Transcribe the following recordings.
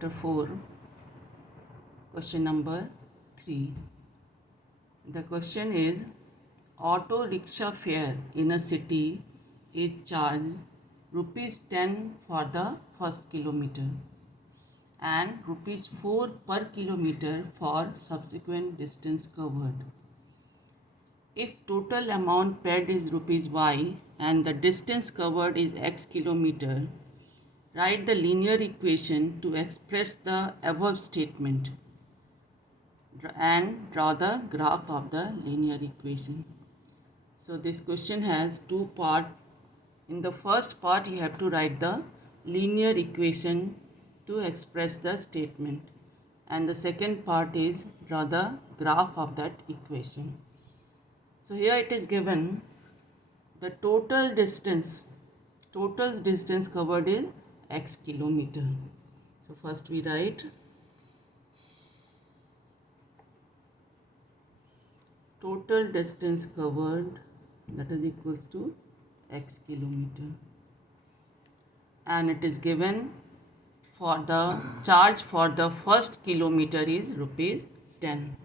Chapter 4, question number 3. The question is, auto rickshaw fare in a city is charged rupees 10 for the first kilometer and rupees 4 per kilometer for subsequent distance covered. If total amount paid is rupees y and the distance covered is x kilometer, write the linear equation to express the above statement and draw the graph of the linear equation. So this question has two parts. In the first part you have to write the linear equation to express the statement, and the second part is draw the graph of that equation. So here it is given the total distance covered is x kilometer. So first we write total distance covered, that is equals to x kilometer, and it is given for the charge for the first kilometer is rupees 10.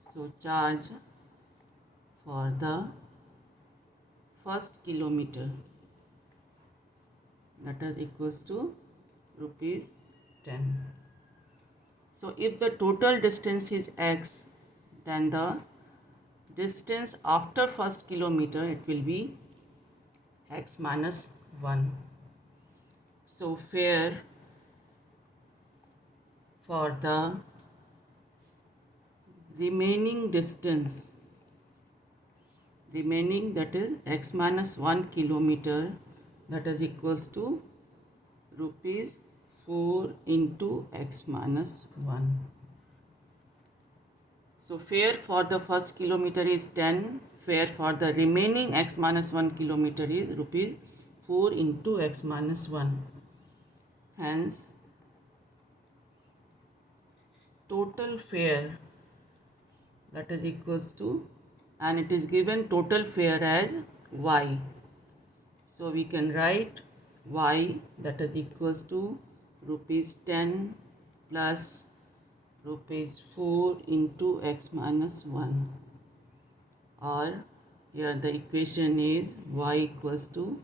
So charge for the first kilometer, that is equals to rupees 10. So if the total distance is x, then the distance after first kilometer it will be x minus 1. So fare for the remaining distance, that is x minus 1 kilometer, that is equals to rupees 4 into x minus 1. So fare for the first kilometer is 10, fare for the remaining x minus 1 kilometer is rupees 4 into x minus 1. Hence total fare, that is equals to, and it is given total fare as y. So we can write y, that is equals to rupees 10 plus rupees 4 into x minus 1, or here the equation is y equals to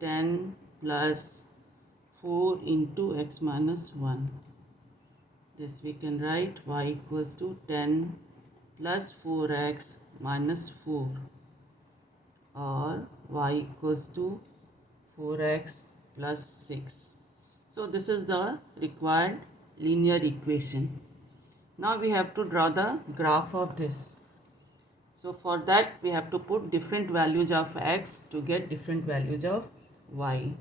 10 plus 4 into x minus 1. This we can write y equals to 10 plus 4x minus 4, or y equals to 4x plus 6. So this is the required linear equation. Now we have to draw the graph of this. So for that we have to put different values of x to get different values of y.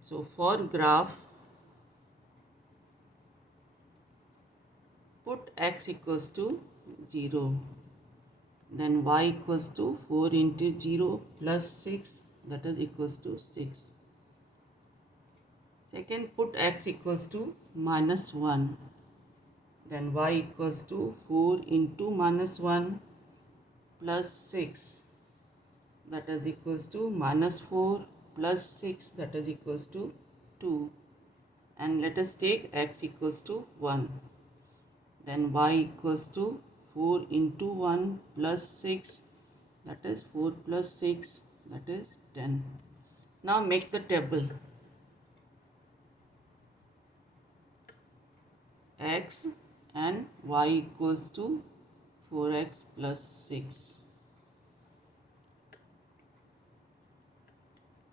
So for graph, put x equals to 0, then y equals to 4 into 0 plus 6, that is equals to 6. Second, put x equals to minus 1, then y equals to 4 into minus 1 plus 6, that is equals to minus 4 plus 6, that is equals to 2. And let us take x equals to 1. Then y equals to 4 into 1 plus 6, that is 4 plus 6, that is 10. Now make the table. X and y equals to 4x plus 6.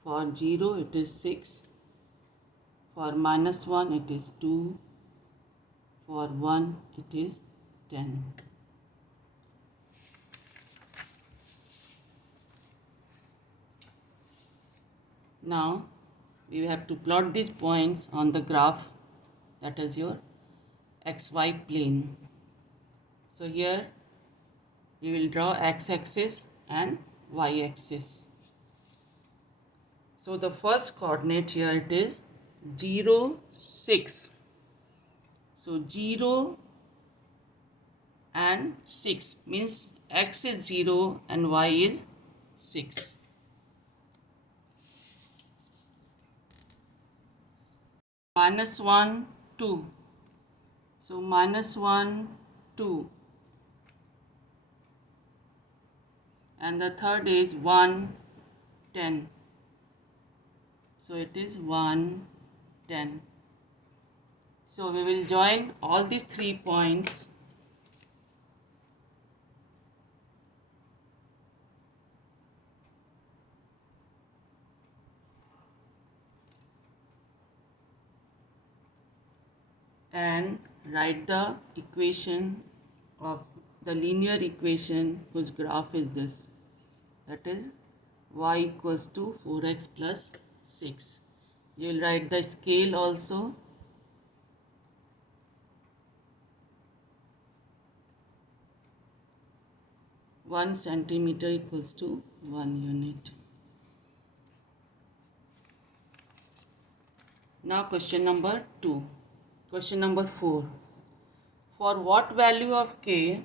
For 0 it is 6, for minus 1 it is 2, for 1 it is 10. Now we have to plot these points on the graph, that is your xy plane. So here we will draw x-axis and y-axis. So the first coordinate here it is 0, 6. So 0 and 6 means x is 0 and y is 6. minus 1, 2. So minus 1, 2. And the third is 1, 10. So it is 1, 10. So we will join all these 3 points. And write the equation of the linear equation whose graph is this. That is y equals to 4x plus 6. You will write the scale also. One centimeter equals to 1 unit. Now question number 2. Question number 4. For what value of k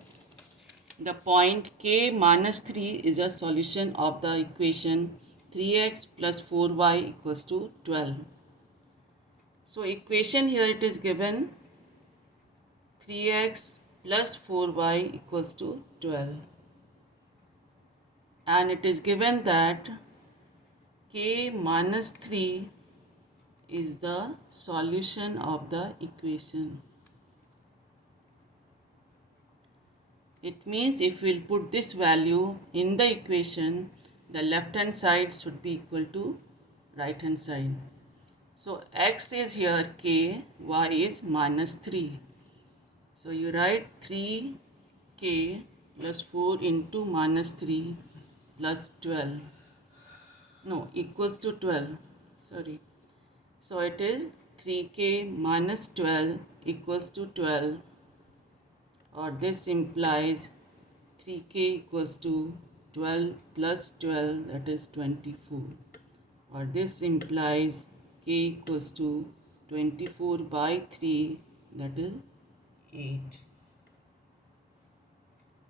the point k minus 3 is a solution of the equation 3x plus 4y equals to 12. So equation here it is given 3x plus 4y equals to 12. And it is given that k minus 3 is the solution of the equation. It means if we will put this value in the equation, the left hand side should be equal to right hand side. So x is here k, y is minus 3. So you write 3k plus 4 into minus 3 plus 12. No, equals to 12. Sorry. So it is 3k minus 12 equals to 12, or this implies 3k equals to 12 plus 12, that is 24, or this implies k equals to 24 by 3, that is 8.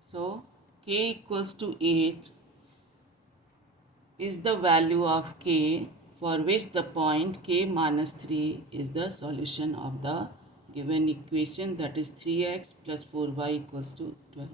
So k equals to 8 is the value of k for which the point k minus 3 is the solution of the given equation, that is 3x plus 4y equals to 12.